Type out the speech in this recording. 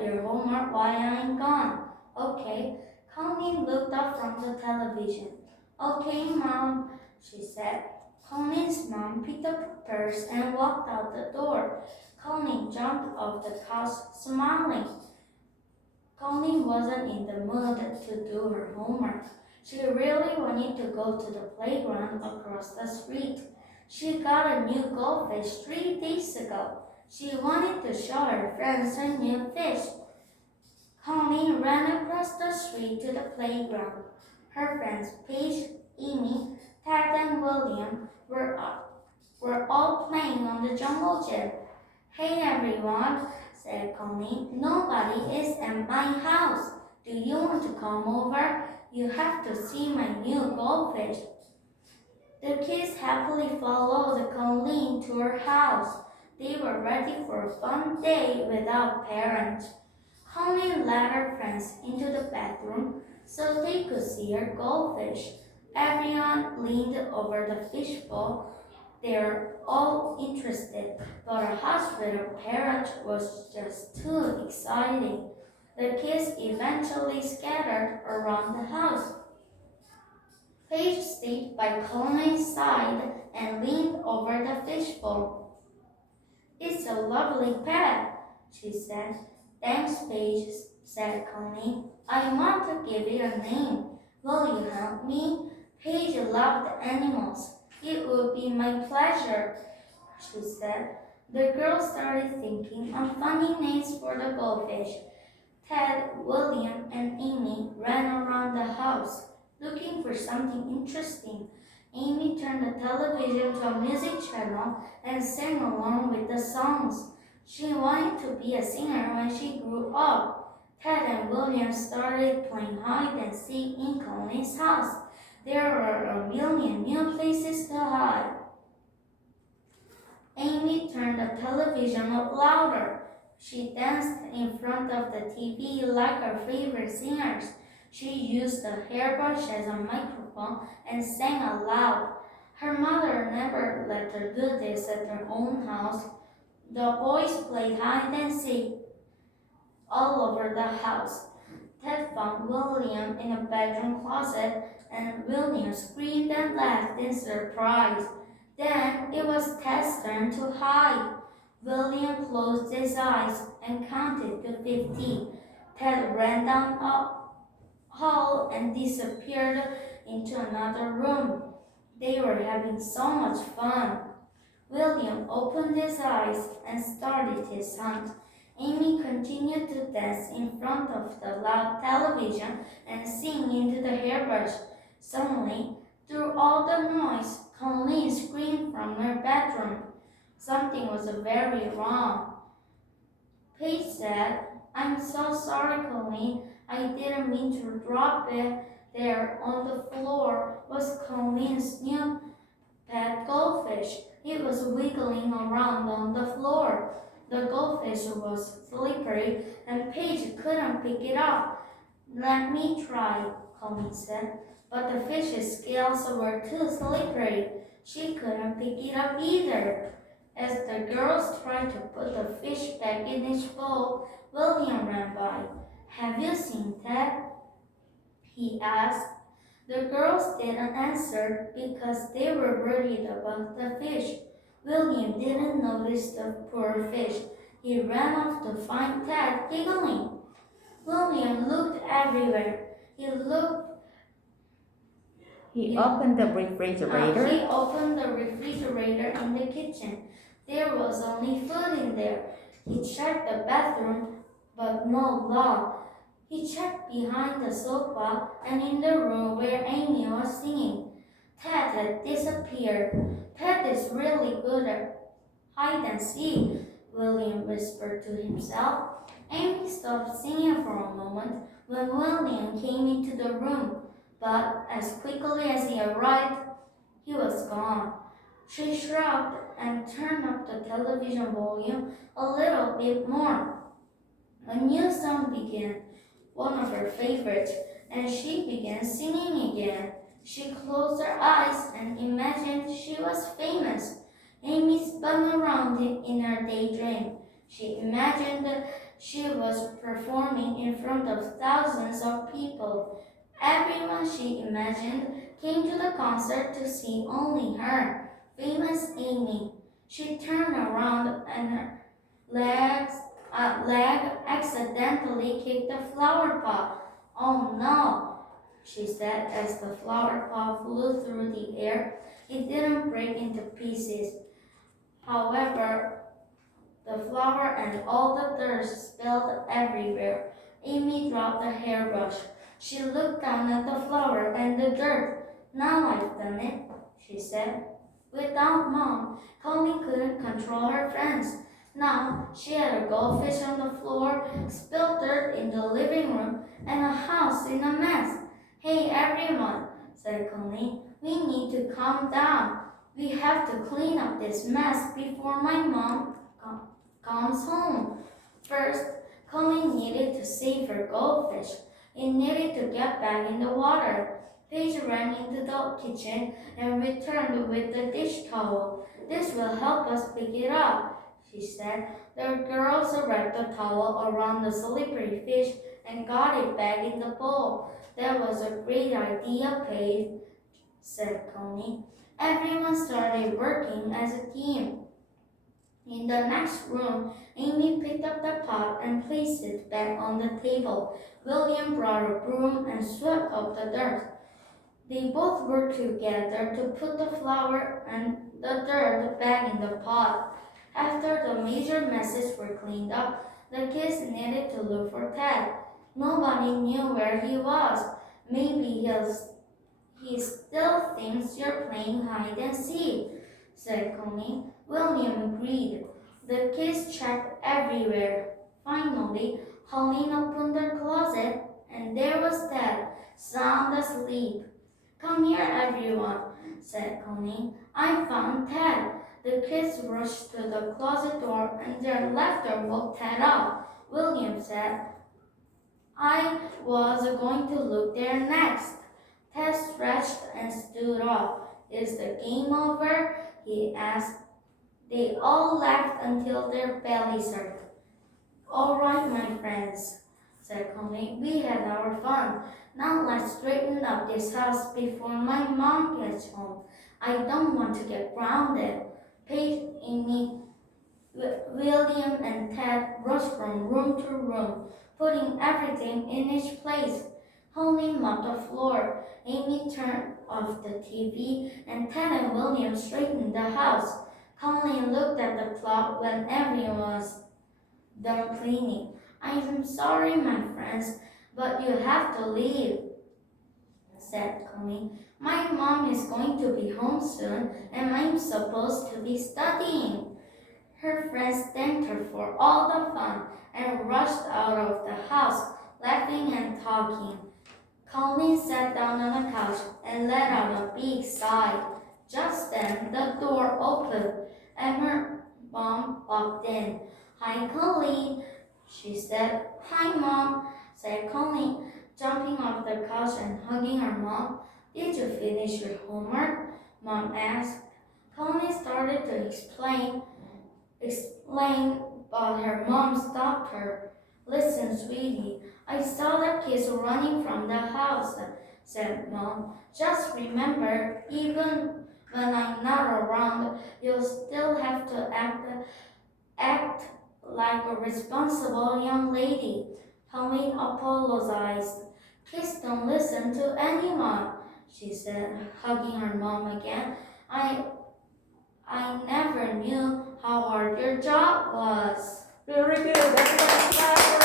start your homework while I'm gone. Okay. Colleen looked up from the television. Okay, Mom, she said. Colleen's mom picked up her purse and walked out the door. Colleen jumped off the couch, smiling. Colleen wasn't in the mood to do her homework. She really wanted to go to the playground across the street. She got a new goldfish 3 days ago. She wanted to show her friends her new fish. Colleen ran across the street to the playground. Her friends Paige, Amy, Ted, and William were all playing on the jungle gym. Hey everyone, said Colleen. Nobody is at my house. Do you want to come over? You have to see my new goldfish. The kids happily followed Colleen to her house. They were ready for a fun day without parents. Colleen led her friends into the bathroom so they could see her goldfish. Everyone leaned over the fishbowl. They were all interested, but a house with a parrot was just too exciting. The kids eventually scattered around the house. Paige stayed by Colleen's side and leaned over the fishbowl. It's a lovely pet, she said. Thanks, Paige, said Colleen. I want to give it a name. Will you help me? Paige loved animals. It would be my pleasure, she said. The girls started thinking of funny names for the goldfish. Ted, William, and Amy ran around the house, looking for something interesting. Amy turned the television to a music channel and sang along with the songs. She wanted to be a singer when she grew up. Ted and William started playing hide and seek in Colleen's house. There were a million new places to hide. Amy turned the television up louder. She danced in front of the TV like her favorite singers. She used the hairbrush as a microphone and sang aloud. Her mother never let her do this at her own house. The boys played hide and seek all over the house. Ted found William in a bedroom closet, and William screamed and laughed in surprise. Then it was Ted's turn to hide. William closed his eyes and counted to 50. Ted ran down a hall and disappeared into another room. They were having so much fun. William opened his eyes and started his hunt. Amy continued to dance in front of the loud television and sing into the hairbrush. Suddenly, through all the noise, Colleen screamed from her bedroom. Something was very wrong. Paige said, I'm so sorry, Colleen. I didn't mean to drop it. There on the floor was Colleen's new pet goldfish. It was wiggling around on the floor. The goldfish was slippery and Paige couldn't pick it up. Let me try, Colleen said, but the fish's scales were too slippery. She couldn't pick it up either. As the girls tried to put the fish back in its bowl, William ran by. Have you seen Ted? He asked. The girls didn't answer because they were worried about the fish. William didn't notice the poor fish. He ran off to find Ted, giggling. William looked everywhere. He opened the refrigerator. He opened the refrigerator in the kitchen. There was only food in there. He checked the bathroom, but no log. He checked behind the sofa and in the room where Amy was singing. Ted had disappeared. Ted is really good at hide and seek, William whispered to himself. Amy stopped singing for a moment when William came into the room, but as quickly as he arrived, he was gone. She shrugged and turned up the television volume a little bit more. A new song began, one of her favorites, and she began singing again. She closed her eyes and imagined she was famous. Amy spun around in her daydream. She imagined She was performing in front of thousands of people. Everyone she imagined came to the concert to see only her, famous Amy. She turned around and her leg accidentally kicked the flower pot. Oh no, she said as the flower pot flew through the air. It didn't break into pieces. However, the flour and all the dirt spilled everywhere. Amy dropped the hairbrush. She looked down at the flour and the dirt. Now I've done it, she said. Without Mom, Colleen couldn't control her friends. Now she had a goldfish on the floor, spilled dirt in the living room, and a house in a mess. Hey everyone, said Colleen, we need to calm down. We have to clean up this mess before my mom comes home. First, Colleen needed to save her goldfish. It needed to get back in the water. Paige ran into the kitchen and returned with the dish towel. This will help us pick it up, she said. The girls wrapped the towel around the slippery fish and got it back in the bowl. That was a great idea, Paige, said Connie. Everyone started working as a team. In the next room, Amy picked up the pot and placed it back on the table. William brought a broom and swept up the dirt. They both worked together to put the flour and the dirt back in the pot. After the major messes were cleaned up, the kids needed to look for Ted. Nobody knew where he was. Maybe he still thinks you're playing hide and seek, said Connie. William agreed. The kids checked everywhere. Finally, Colleen opened the closet, and there was Ted, sound asleep. Come here, everyone, said Connie. I found Ted. The kids rushed to the closet door, and their laughter woke Ted up. William said, I was going to look there next. Ted stretched and stood up. Is the game over? He asked. They all laughed until their bellies hurt. All right, my friends, said Connie. We had our fun. Now let's straighten up this house before my mom gets home. I don't want to get grounded. Paige, Amy, William, and Ted rushed from room to room, putting everything in its place. Connie mopped the floor. Amy turned off the TV, and Ted and William straightened the house. Colleen looked at the clock when everyone was done cleaning. I'm sorry, my friends, but you have to leave, said Colleen. My mom is going to be home soon, and I'm supposed to be studying. Her friends thanked her for all the fun and rushed out of the house, laughing and talking. Colleen sat down on the couch and let out a big sigh. Just then, the door opened, and her mom walked in. Hi, Colleen, she said. Hi, Mom, said Colleen, jumping off the couch and hugging her mom. Did you finish your homework? Mom asked. Colleen started to explain, but her mom stopped her. Listen, sweetie, I saw the kids running from the house, said Mom. Just remember, even when I'm not around, you'll still have to act like a responsible young lady. Colleen apologized. Kids don't listen to anyone, she said, hugging her mom again. I never knew how hard your job was. Very good. That's